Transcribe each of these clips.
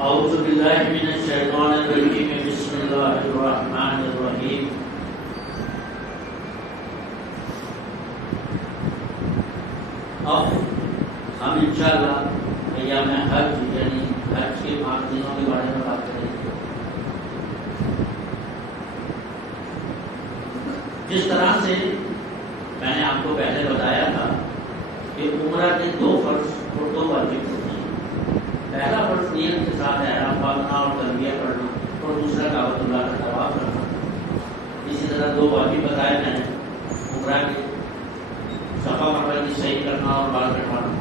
اعوذ باللہ من الشیطان الرجیم بسم اللہ الرحمن الرحیم اب ہم انشاءاللہ ایام حج یعنی حج کے 5 دنوں کے بارے میں بات کریں گے. جس طرح سے میں نے آپ کو پہلے بتایا تھا کہ عمرہ کے 2 فرض اور 2 واجب ہوتے ہیں. پہلا فرض نیت کے ساتھ احرام باندھنا اور تلبیہ پڑھنا اور دوسرا کعبۃ اللہ کا طواف کرنا. اسی طرح 2 واجب بتائے میں نے عمرہ کے صفا مروا کی صحیح کرنا اور بال کٹوانا.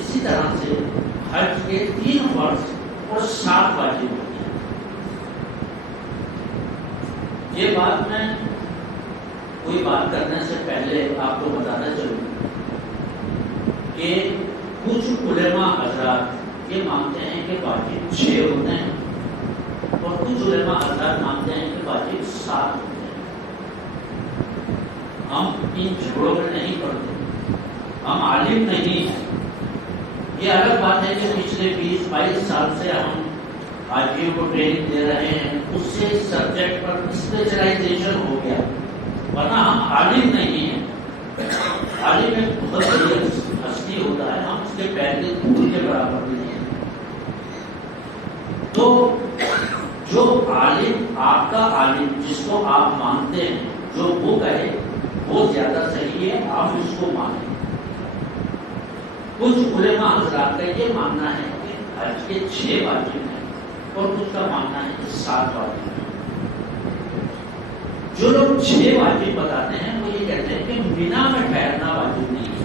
اسی طرح سے حج کے 3 فرض اور 7 واجب ہوتے ہیں. یہ بات میں کوئی بات کرنے سے پہلے آپ کو بتانا چاہوں کہ کچھ علماء حضرات یہ مانتے ہیں کہ واجب 6 ہوتے ہیں اور کچھ علماء حضرات مانتے ہیں کہ واجب 7 ہوتے ہیں. ہم ان جھگڑوں میں نہیں پڑتے, ہم عالم نہیں ہیں. یہ الگ بات ہے کہ پچھلے 20-22 سال سے ہم حاجیوں کو ٹریننگ دے رہے ہیں, اس سے سبجیکٹ پر اسپیشلائزیشن ہو گیا, ورنہ ہم عالم نہیں ہیں. عالم ایک بہت بڑی ہستی ہوتا ہے, ہم اس کے پیر کے دھول کے برابر بھی نہیں ہیں. تو جو عالم آپ کا عالم جس کو آپ مانتے ہیں, جو وہ کہے وہ زیادہ صحیح ہے, آپ اس کو مانیں. کچھ علماء حضرات کا یہ ماننا ہے کہ حج کے 6 واجب ہیں اور کچھ کا ماننا ہے کہ 7 واجب ہیں. جو لوگ 6 واجب بتاتے ہیں وہ یہ کہتے ہیں کہ مینا میں ٹھہرنا واجب نہیں ہے,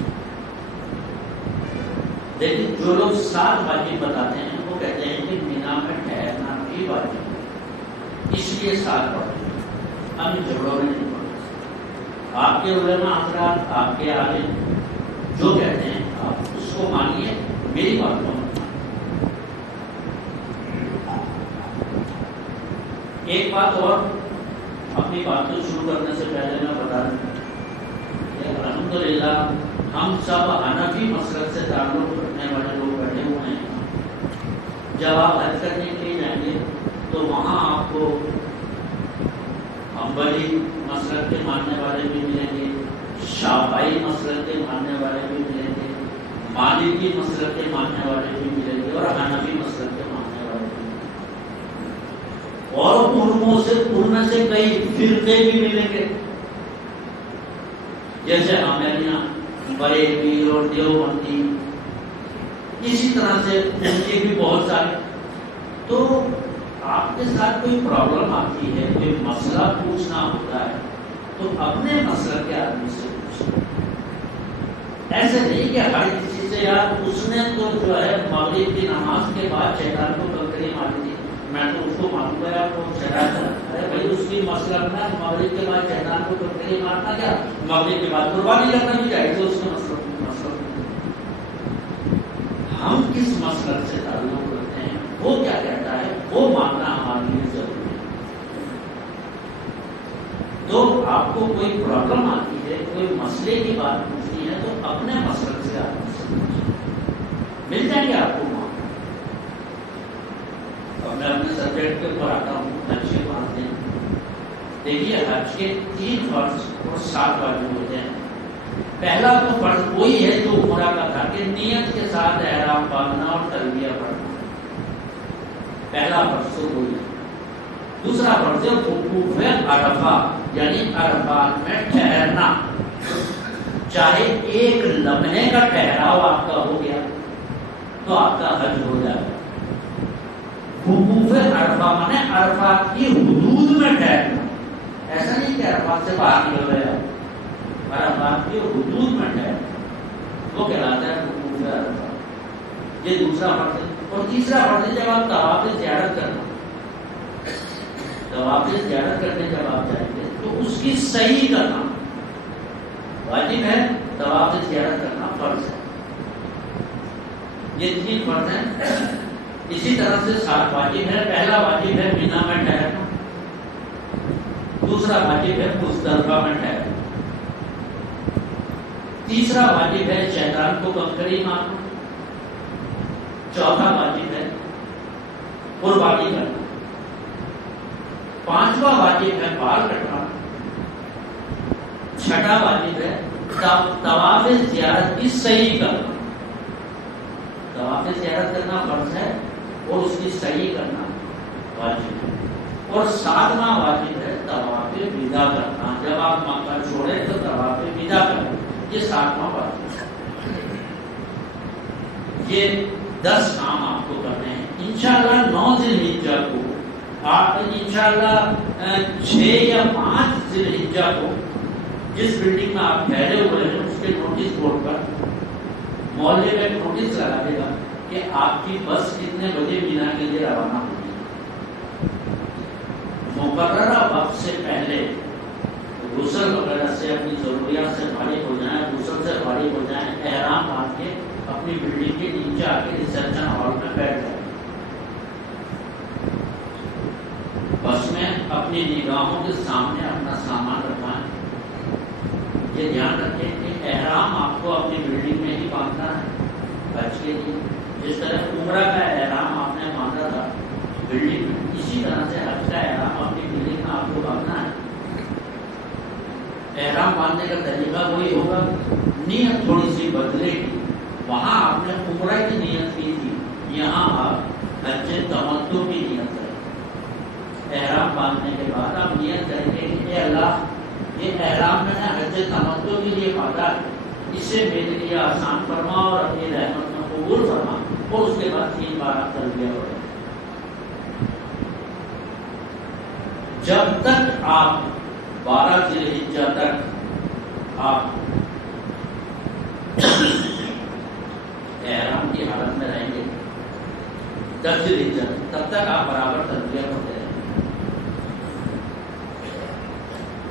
لیکن جو لوگ 7 واجب بتاتے ہیں وہ کہتے ہیں کہ مینا میں ٹھہرنا بھی واجب ہے, اس لیے 7 واجب ہے. ہم ان جھگڑوں میں نہیں پڑتے. آپ کے علماء حضرات, آپ کے عالم جو کہتے ہیں آپ اس کو مانیے, میری بات کو مت مانیے. ایک بات اور اپنی بات کو شروع کرنے سے پہلے میں بتا دوں کہ الحمدللہ ہم سب حنفی مسلک سے تعلق رکھنے والے لوگ بیٹھے ہوئے ہیں. جب آپ حج کرنے کے لیے جائیں گے تو وہاں آپ کو حنبلی مسلک کے ماننے والے بھی ملیں گے, شافعی مسلک کے ماننے والے بھی ملیں گے, مالکی مسلک کے ماننے والے بھی ملیں گے اور حنفی مسلک کے ماننے والے بھی ملیں گے. اور ان میں سے کئی فرقے بھی ملیں گے, جیسے ہمارے یہاں بریلوی اور دیوبندی, اسی طرح سے ان کے بھی بہت سارے. تو آپ کے ساتھ کوئی پرابلم آتی ہے, کوئی مسئلہ پوچھنا ہوتا ہے تو اپنے مسئلہ کے آدمی سے پوچھیں. ایسے نہیں کہ ہر کسی سے یار اس نے تو جو ہے مغرب کی نماز کے بعد شیطان کو کنکری ماری تھی, میں تو اس کو مانوں گا یار وہ شیطان. ارے بھائی اس کی مسئلہ میں مغرب کے بعد شیطان کو کنکری مارنا کیا, مغرب کے بعد قربانی کرنا بھی چاہیے تو اس کے مسئلہ. ہم کس مسئلہ سے تعلق رکھتے ہیں, وہ کیا کہتا ہے وہ ماننا ہمارے لیے ضروری ہے. تو آپ کو کوئی پرابلم آتی ہے, کوئی مسئلے کی بات پوچھنی ہے تو اپنے مسئلے سے آپ مل جائیں گے آپ کو وہاں. اب میں اپنے سبجیکٹ کے اوپر آتا ہوں, حج کے 5 دن. دیکھیے حج کے 3 فرض اور 7 واجب ہوتے ہیں. پہلا تو فرض وہی ہے جو عمرہ کا تھا کہ نیت کے ساتھ احرام باندھنا اور تلبیہ پڑھنا. پہلا فرض تو وہی ہے. دوسرا فرض ہے وقوف عرفہ یعنی عرفات میں ٹھہرنا. چاہے 1 لمحے کا ٹھہراؤ آپ کا ہو گیا تو آپ کا حج ہو جائے. وقوف عرفہ مانے عرفات کی حدود میں ٹھہرنا, ایسا نہیں کہ عرفات سے باہر نکل گیا, عرفات کی حدود میں ٹھہرنا وہ کہلاتا ہے وقوف عرفہ. یہ دوسرا فرض ہے. اور تیسرا فرض ہے جب آپ طواف زیارت کرنا, طواف زیارت کرنے جب آپ جائیں گے تو اس کی صحیح کرنا واجب ہے, طواف زیارت کرنا فرض ہے. یہ 3 فرض ہیں. اسی طرح سے 7 واجب ہے. پہلا واجب ہے مینا میں ٹھہرنا, دوسرا واجب ہے مزدلفہ میں ٹھہرنا, تیسرا واجب ہے شیطان کو کنکری مارنا, چوتھا واجب ہے قربانی کرنا، پانچواں واجب ہے بال کٹوانا، چھٹا واجب ہے طواف زیارت کی صحیح کرنا، طواف زیارت کرنا فرض ہے اور اس کی صحیح کرنا واجب ہے، اور ساتواں واجب ہے طواف ودا کرنا، جب آپ مکہ چھوڑیں تو طواف ودا کرنا، یہ ساتواں واجب ہے۔ یہ 10 کام آپ کو کرنے ہیں انشاءاللہ 9 ذی الحجہ کو، آپ انشاءاللہ 6 یا 5 ذی الحجہ کو جس بلڈنگ میں آپ ٹھہرے ہوئے ہیں اس کے نوٹس بورڈ پر محلے میں نوٹس لگا دے گا کہ آپ کی بس کتنے بجے مینا کے لیے روانہ ہوگی، مقررہ وقت سے پہلے غسل وغیرہ سے اپنی ضروریات سے فارغ ہو جائیں، غسل سے فارغ ہو جائیں، احرام باندھ کے اپنی بلڈنگ کے نیچے آ کے ریسپشن ہال میں بیٹھ جائیں، بس میں اپنی نگاہوں کے سامنے اپنا سامان رکھائیں، یہ دھیان رکھیں کہ احرام آپ کو اپنی بلڈنگ میں ہی باندھنا ہے حج کے لیے، جس طرح عمرہ کا احرام آپ نے باندھا تھا بلڈنگ میں، اسی طرح سے حج کا احرام اپنی بلڈنگ میں آپ کو باندھنا ہے۔ احرام باندھنے کا طریقہ وہی ہوگا، نیت تھوڑی سی بدلے گی، وہاں آپ نے عمرہ کی نیت کی تھی، یہاں آپ حج تمتع کی نیت کریں۔ احرام باندھنے کے بعد آپ نیت کریں گے کہ اے اللہ یہ احرام میں نے حج تمتع کے لیے باندھا ہے، اسے میرے لیے آسان فرما اور اپنی رحمت میں قبول فرما، اور اس کے بعد 3 بار آپ تلبیہ پڑھیں۔ جب تک آپ 12 ذی الحجہ تک آپ احرام کی حالت میں رہیں گے، 10 ذی الحجہ تب تک آپ برابر تلبیہ پڑھتے رہیں گے۔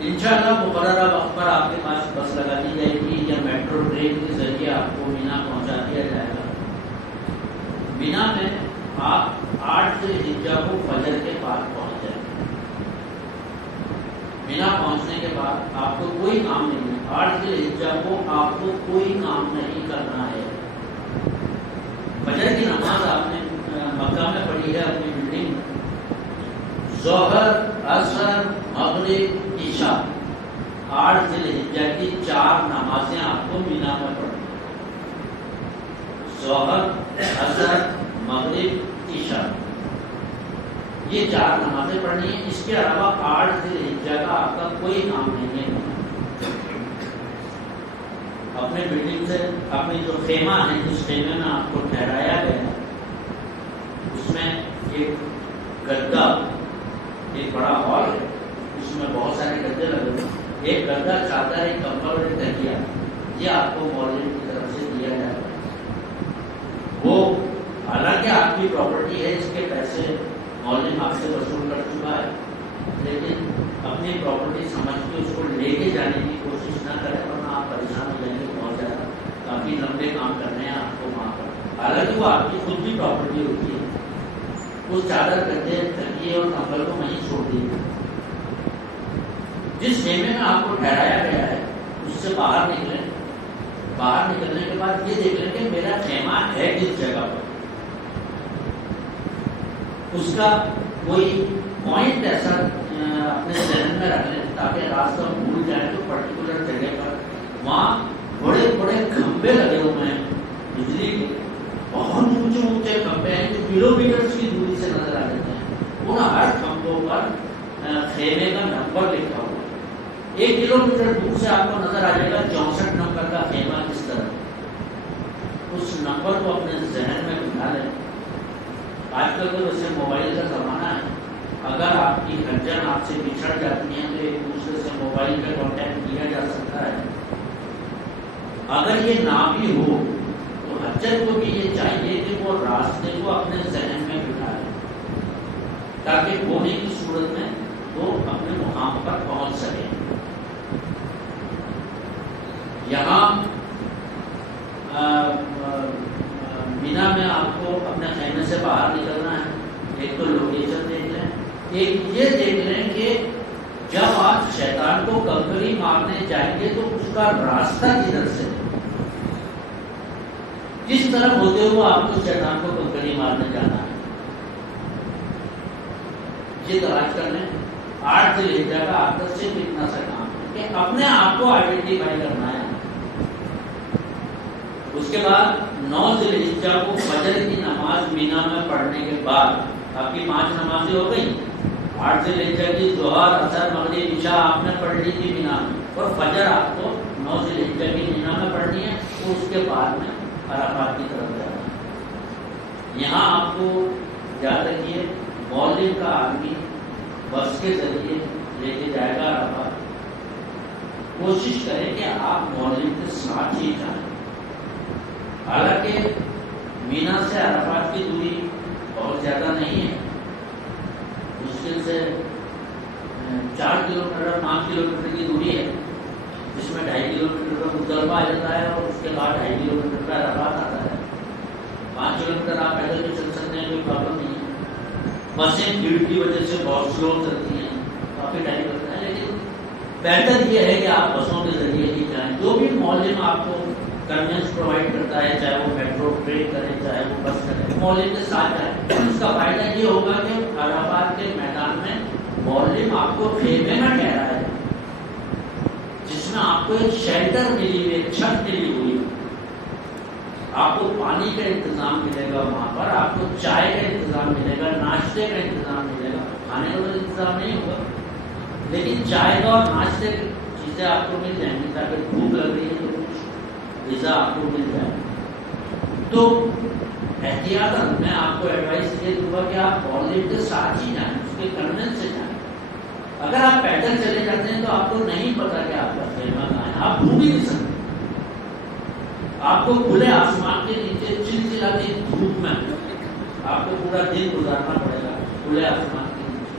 انشاءاللہ مقررہ وقت پر آپ کے پاس بس لگا دی جائے گی یا میٹرو ٹرین کے ذریعے آپ کو مینا پہنچا دیا جائے گا۔ مینا میں آپ 8 ذی الحجہ کو فجر کے بعد پہنچ جائیں گے۔ مینا پہنچنے کے بعد آپ کو کوئی کام نہیں ہے، 8 ذی الحجہ کو آپ کو کوئی کام نہیں کرنا ہے۔ فجر کی نماز آپ نے مکہ میں پڑھی ہے اپنی بلڈنگ میں، ظہر، عصر، مغرب، عشاء، 8 ذی الحجہ کی 4 نمازیں آپ کو مینا میں پڑھنی، ظہر، عصر، مغرب، عشاء، یہ 4 نمازیں پڑھنی ہیں۔ اس کے علاوہ 8 ذی الحجہ کا آپ کا کوئی کام نہیں ہے۔ اپنے بلڈنگ سے اپنی جو خیمہ ہے، جس خیمے میں آپ کو ٹھہرایا گیا ہے، اس میں ایک گدا، ایک بڑا ہال ہے، اس میں بہت سارے گدے لگے ہوئے ہیں، ایک گدا، چادر، ایک کمبل اور ایک تکیہ، یہ آپ کو مولوی کی طرف سے دیا جائے گا۔ وہ حالانکہ آپ کی پراپرٹی ہے، اس کے پیسے مولوی آپ سے وصول کر چکا ہے، لیکن اپنی پراپرٹی سمجھ کے اس کو لے کے جانے کی کوشش نہ کریں، ورنہ آپ پریشان ہو جائیں گے بہت زیادہ، کافی لمبے کام کرنے ہیں آپ کو وہاں پر، حالانکہ وہ آپ کی خود کی پراپرٹی ہوتی ہے۔ اس چادر، گدے، تکیے اور کمبل کو وہیں چھوڑ دیجیے۔ جس خیمے میں آپ کو ٹھہرایا گیا ہے اس سے باہر نکلیں، باہر نکلنے کے بعد یہ دیکھ لیں کہ میرا خیمہ ہے کس جگہ پر، اس کا کوئی پوائنٹ ایسا اپنے ذہن میں رکھ لیں تاکہ راستہ بھول جائیں تو پرٹیکولر جگہ پر وہاں بڑے بڑے کھمبے لگے ہوئے ہیں بجلی کے، بہت اونچے اونچے کھمبے ہیں جو کلو میٹر کی دوری سے نظر آ جاتے ہیں، ان ہر کھمبوں پر خیمے کا نمبر لکھا ہوا ہے، 1 کلو میٹر دور سے آپ کو نظر آ جائے گا 64 نمبر کا خیمہ کس طرح، اس نمبر کو اپنے ذہن میں بٹھا لیں۔ آج کل تو ویسے موبائل کا زمانہ ہے، اگر آپ کی حجن آپ سے بچھڑ جاتی ہیں تو ایک دوسرے سے موبائل پہ کانٹیکٹ کیا جا سکتا ہے۔ اگر یہ نہ بھی ہو تو حجن کو بھی یہ چاہیے کہ وہ راستے کو اپنے ذہن میں بٹھا لیں تاکہ ہونے کی صورت میں وہ اپنے مقام پر پہنچ سکے۔ یہاں مینا میں آپ کو اپنے خیمے سے باہر نکلنا ہے، ایک تو لوکیشن دیکھ لیں، ایک یہ دیکھ لیں کہ جب آپ شیطان کو کنکری مارنے جائیں گے تو اس کا راستہ کدھر سے، کس طرف ہوتے ہوئے آپ کو شیطان کو کنکری مارنے جانا ہے، یہ تلاش کر لیں۔ 8 ذی الحجہ کا آخر سے کتنا سا کام ہے کہ اپنے آپ کو آئیڈینٹیفائی کرنا ہے۔ اس کے بعد 9 ذی الحجہ کو فجر کی نماز مینا میں پڑھنے کے بعد آپ کی 5 نمازیں ہو گئی۔ 8 ذی الحجہ کی ظہر، عصر، مغرب، عشاء آپ نے پڑھ لی تھی مینا میں، اور فجر آپ کو 9 ذی الحجہ کی مینا میں پڑھنی ہے، تو اس کے بعد میں عرفات کی طرف جانا ہے۔ یہاں آپ کو یاد رکھیے مولد کا آدمی بس کے ذریعے لے کے جائے گا عرفات، کوشش کریں کہ آپ مولد کے ساتھ ہی جائیں۔ حالانکہ مینا سے عرفات کی دوری بہت زیادہ نہیں ہے، مشکل سے 4 کلومیٹر 5 کلومیٹر کی دوری ہے، جس میں 2.5 کلومیٹر کا مزدلفہ آ جاتا ہے اور اس کے بعد 2.5 کلومیٹر کا عرفات آتا ہے۔ 5 کلومیٹر آپ پیدل بھی چل سکتے ہیں، کوئی پرابلم نہیں ہے۔ بسیں بھیڑ کی وجہ سے بہت سلو چلتی ہیں، کافی ٹائم لگتا ہے، لیکن بہتر یہ ہے کہ آپ بسوں کے ذریعے ہی جائیں۔ جو بھی مولم آپ کو کنوینس پرووائڈ کرتا ہے، چاہے وہ میٹرو ٹرین کرے چاہے وہ بس کرے، مولم کے ساتھ جائیں۔ اس کا فائدہ یہ ہوگا کہ عرفات کے میدان میں مولم آپ کو خیمے میں ٹھہرا ہے، جس میں آپ کو ایک شیلٹر ملی ہوئی، ایک چھت ملی ہوئی، آپ کو پانی کا انتظام ملے گا، وہاں پر آپ کو چائے کا انتظام ملے گا، ناشتے کا انتظام ملے گا۔ کھانے کا تو انتظام نہیں ہوگا، لیکن چائے کا اور ناشتے کی چیزیں آپ کو مل جائیں گی، تاکہ بھوک لگ رہی ہے تو کچھ غذا آپ کو مل جائے۔ تو احتیاطاً میں آپ کو ایڈوائز یہ دوں گا کہ آپ مولد کے ساتھ ہی جائیں، اس کے کنوینس سے جائیں۔ اگر آپ پیدل چلے جاتے ہیں تو آپ کو نہیں پتا کہ آپ کا خیمہ کہاں ہے، آپ ڈھونڈ ہی نہیں سکتے۔ آپ کو کھلے آسمان کے نیچے چلچلاتی دھوپ میں آپ کو پورا دن گزارنا پڑے گا کھلے آسمان کے نیچے۔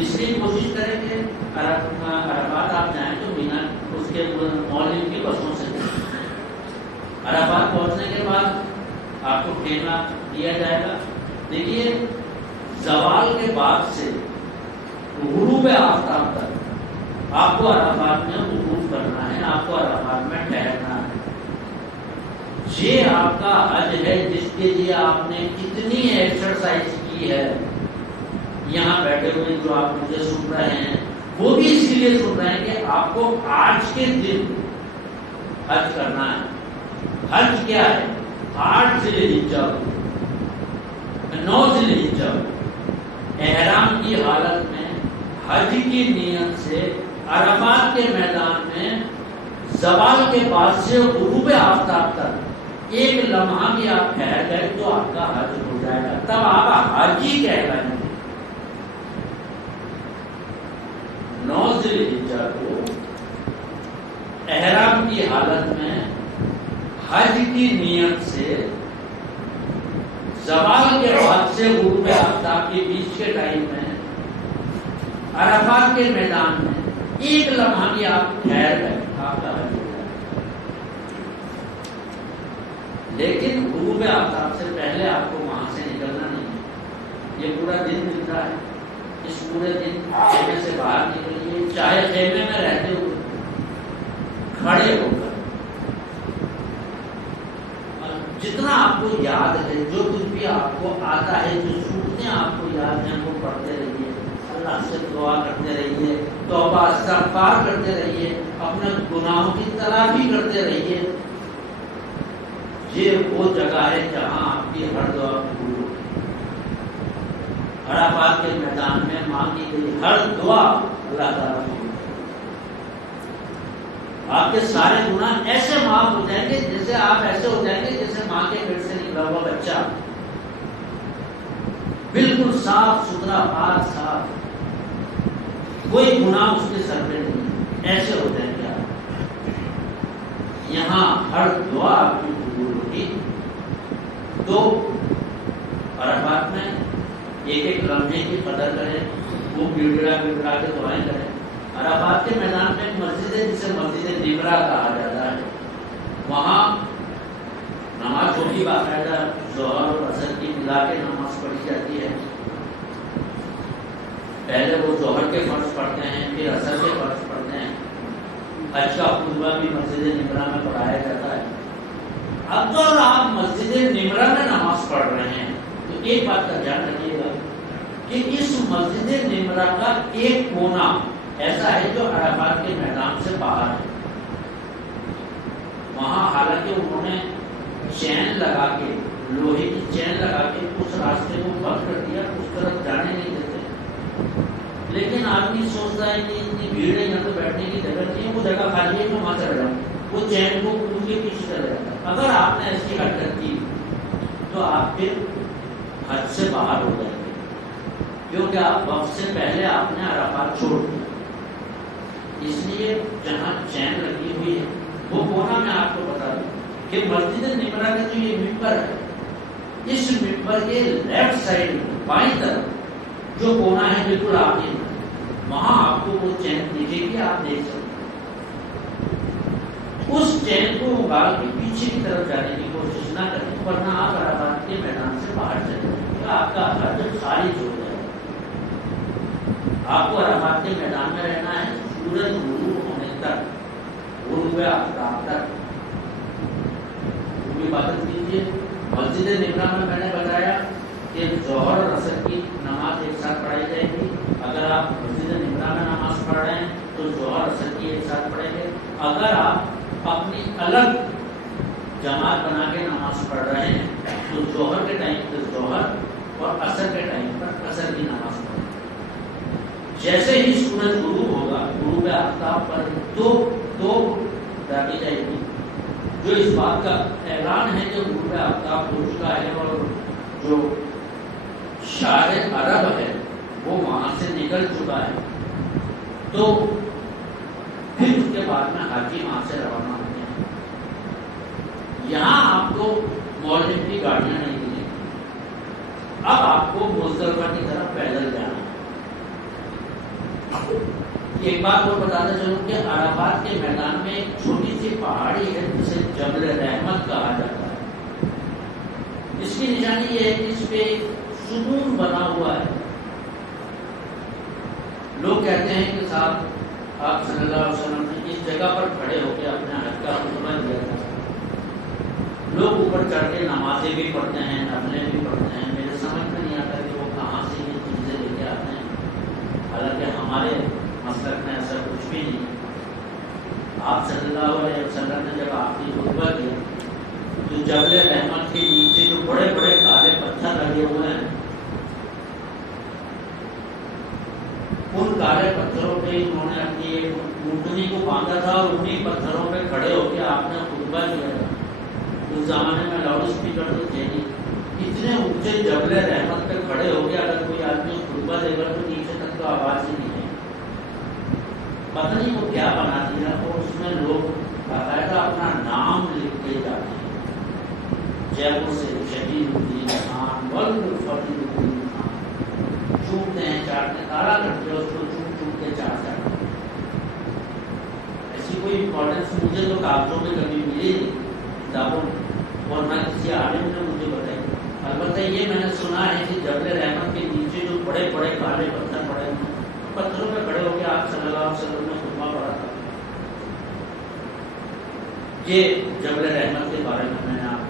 اس لیے کوشش کریں کہ عرفات آپ جائیں تو بنا اس کے مولد کی بسوں سے جائیں۔ عرفات پہنچنے کے بعد آپ کو خیمہ دیا جائے گا۔ دیکھیے زوال کے بعد سے غروب آفتاب تک آپ کو عرفات میں وقوف کرنا ہے، آپ کو عرفات میں ٹھہرنا ہے۔ یہ آپ کا حج ہے جس کے لیے آپ نے کتنی ایکسرسائز کی ہے۔ یہاں بیٹھے ہوئے جو آپ مجھے سن رہے ہیں وہ بھی اس لیے سن رہے ہیں کہ آپ کو آج کے دن حج کرنا ہے۔ حج کیا ہے؟ 8 ذی الحجہ 9 ذی الحجہ احرام کی حالت میں حج کی نیت سے عرفات کے میدان میں زوال کے بعد سے غروب آفتاب تک ایک لمحہ بھی آپ ٹھہر گئے تو آپ کا حج ہو جائے گا، تب آپ حاجی کہلائیں گے۔ 9 ذی الحجہ کو احرام کی حالت میں حج کی نیت سے زوال کے بعد سے غروب آفتاب کے بیچ کے ٹائم میں عرفات کے میدان میں ایک لمحہ بھی آپ ٹھہر گئے، آپ کا حج ہو جائے۔ لیکن غروب آفتاب سے پہلے آپ کو وہاں سے نکلنا نہیں ہے۔ یہ پورا دن ملتا ہے، اس پورے دن خیمے سے باہر نکلیے، چاہے خیمے میں رہتے ہوئے کھڑے ہو کر جتنا آپ کو یاد ہے، جو کچھ بھی آپ کو آتا ہے، جو سنتے آپ کو یاد ہیں وہ پڑھتے رہیے، اللہ سے دعا کرتے رہیے، توبہ استغفار کرتے رہیے، اپنے گناہوں کی تلافی کرتے رہیے۔ یہ وہ جگہ ہے جہاں آپ کی ہر دعا قبول ہوتی ہے۔ عرفات کے میدان میں مانگی گئی ہر دعا اللہ تعالیٰ قبول۔ آپ کے سارے گناہ ایسے معاف ہو جائیں گے جیسے آپ ایسے ہو جائیں گے جیسے ماں کے پیٹ سے نکلا ہوا بچہ، بالکل صاف ستھرا پاک صاف، کوئی گناہ اس کے سر پہ نہیں، ایسے ہو جائیں گے آپ۔ یہاں ہر دعا آپ کی قبول ہوگی۔ تو عرفات میں ایک ایک لمحے کی قدر کریں، وہ گڑ گڑا کے دعائیں کریں۔ عرفات کے میدان میں ایک مسجد ہے جسے مسجد نمرہ کہا جاتا ہے، وہاں نماز ہوگی، باقاعدہ ظہر اور عصر کی ملا کے نماز پڑھی جاتی ہے۔ پہلے وہ ظہر کے فرض پڑھتے ہیں، پھر عصر کے فرض پڑھتے ہیں۔ حج کا خطبہ بھی مسجد نمرہ میں پڑھایا جاتا ہے۔ اگر آپ مسجد نمرہ میں نماز پڑھ رہے ہیں تو ایک بات کا دھیان رکھیے گا کہ اس مسجد نمرہ کا ایک کونا ایسا ہے جو عرفات کے میدان سے باہر ہے. وہاں حالانکہ انہوں نے چین لگا کے، لوہے کی چین لگا کے اس راستے کو بند کر دیا، اس طرف جانے نہیں دیتے، لیکن آدمی سوچتا ہے کہ اتنی بھیڑ ہے، یہاں تو بیٹھنے کی جگہ نہیں ہے، وہ جگہ خالی ہے، میں وہاں چڑھ جاؤں، وہ چین کو کھول کے پیچھے چلا جاتا ہے. اگر آپ نے ایسی حرکت کی تو آپ پھر حد سے باہر ہو جائیں گے، کیونکہ آپ وقت سے پہلے آپ نے عرفات چھوڑ دیا. اس لیے جہاں چین لگی ہوئی ہے وہ کونا میں آپ کو بتا دوں کہ مسجد نمرہ کا جو یہ ممبر ہے، اس ممبر کے لیفٹ سائڈ میں بائیں طرف جو کونا ہے بالکل آگے میں، وہاں آپ کو وہ چین دکھے گی، آپ دیکھ سکتے ہیں. اس چین کو اگال کے پیچھے کی طرف جانے کی کوشش نہ کریں، ورنہ آپ عرفات کے میدان سے باہر چلے جائیں گے، آپ کا حج خارج ہو جائے گا. آپ کو عرفات کے میدان میں رہنا ہے سورج غروب ہونے تک، غروب آفتاب تک. عبادت کیجیے. مسجد نمرہ میں نے بتایا کہ ظہر اور عصر کی نماز ایک ساتھ پڑھائی جائے گی. اگر آپ مسجد نمرہ میں نماز پڑھ رہے ہیں تو ظہر عصر کی ایک ساتھ پڑھیں گے. اگر آپ اپنی الگ جماعت بنا کے نماز پڑھ رہے ہیں تو ظہر کے ٹائم پہ ظہر اور عصر کے ٹائم پر عصر کی نماز پڑھیں. جیسے ہی سورج غروب ہوگا، غروب آفتاب پر دو ڈالی جائے گی، جو اس بات کا اعلان ہے کہ غروب آفتاب ہو چکا ہے اور جو شاہ عرب ہے وہ وہاں سے نکل چکا ہے. تو پھر اس کے بعد میں حاجی وہاں سے روانہ ہوتے ہیں. یہاں آپ کو مولوی کی گاڑیاں نہیں ملیں، اب آپ کو مزدلفہ کی طرف پیدل جانا. ایک بات اور بتانا چاہوں کہ عرفات کے میدان میں ایک چھوٹی سی پہاڑی ہے جسے جبل رحمت کہا جاتا ہے. اس کی نشانی یہ ہے کہ اس پہ ستون بنا ہوا ہے. لوگ کہتے ہیں کہ صاحب آپ صلی اللہ علیہ وسلم نے اس جگہ پر کھڑے ہو کے اپنے حج کا خطبہ دیا تھا. لوگ اوپر چڑھ کے نمازیں بھی پڑھتے ہیں، نفلیں بھی پڑھتے ہیں. میرے سمجھ میں نہیں آتا کہ وہ کہاں سے یہ چیزیں لے کے آتے ہیں، حالانکہ ہمارے مسلک میں ایسا کچھ بھی نہیں. آپ صلی اللہ علیہ وسلم نے جب آپ کی خطبہ کیا تو جبل رحمت کے نیچے جو بڑے بڑے کالے پتھر لگے ہوئے ہیں، ان کالے پتھروں پہ انہوں نے اپنی ایک اونٹنی کو باندھا تھا اور انہیں پتھروں پہ کھڑے ہو کے آپ نے خطبہ دیا تھا. اس زمانے میں لاؤڈ اسپیکر تو تھے نہیں. اتنے اونچے جبل رحمت پہ کھڑے ہو کے اگر کوئی آدمی خطبہ دے گا تو نیچے تک تو آواز ہی نہیں ہے. پتہ نہیں وہ کیا بنا دیا، اور اس میں لوگ باقاعدہ اپنا نام لکھ کے جاتے ہیں. جے پور سے شہید الدین خان، فتح الدین خان، چومتے ہیں، چاٹتے ہیں، تالا کرتے ہیں، اس کو چوم کے چاٹ جاتے ہیں. ایسی کوئی امپورٹینس مجھے تو کاغذوں میں کبھی ملی نہیں، کتابوں میں، اور نہ کسی عالم نے مجھے بتائی. البتہ یہ میں نے سنا ہے کہ جبل رحمت کے نیچے جو بڑے بڑے کالے پتھر پڑے ہیں، پتھروں پہ کھڑے ہو کے آپ صلی اللہ علیہ وسلم نے خطبہ پڑھا تھا. یہ جبل رحمت کے بارے میں نے آپ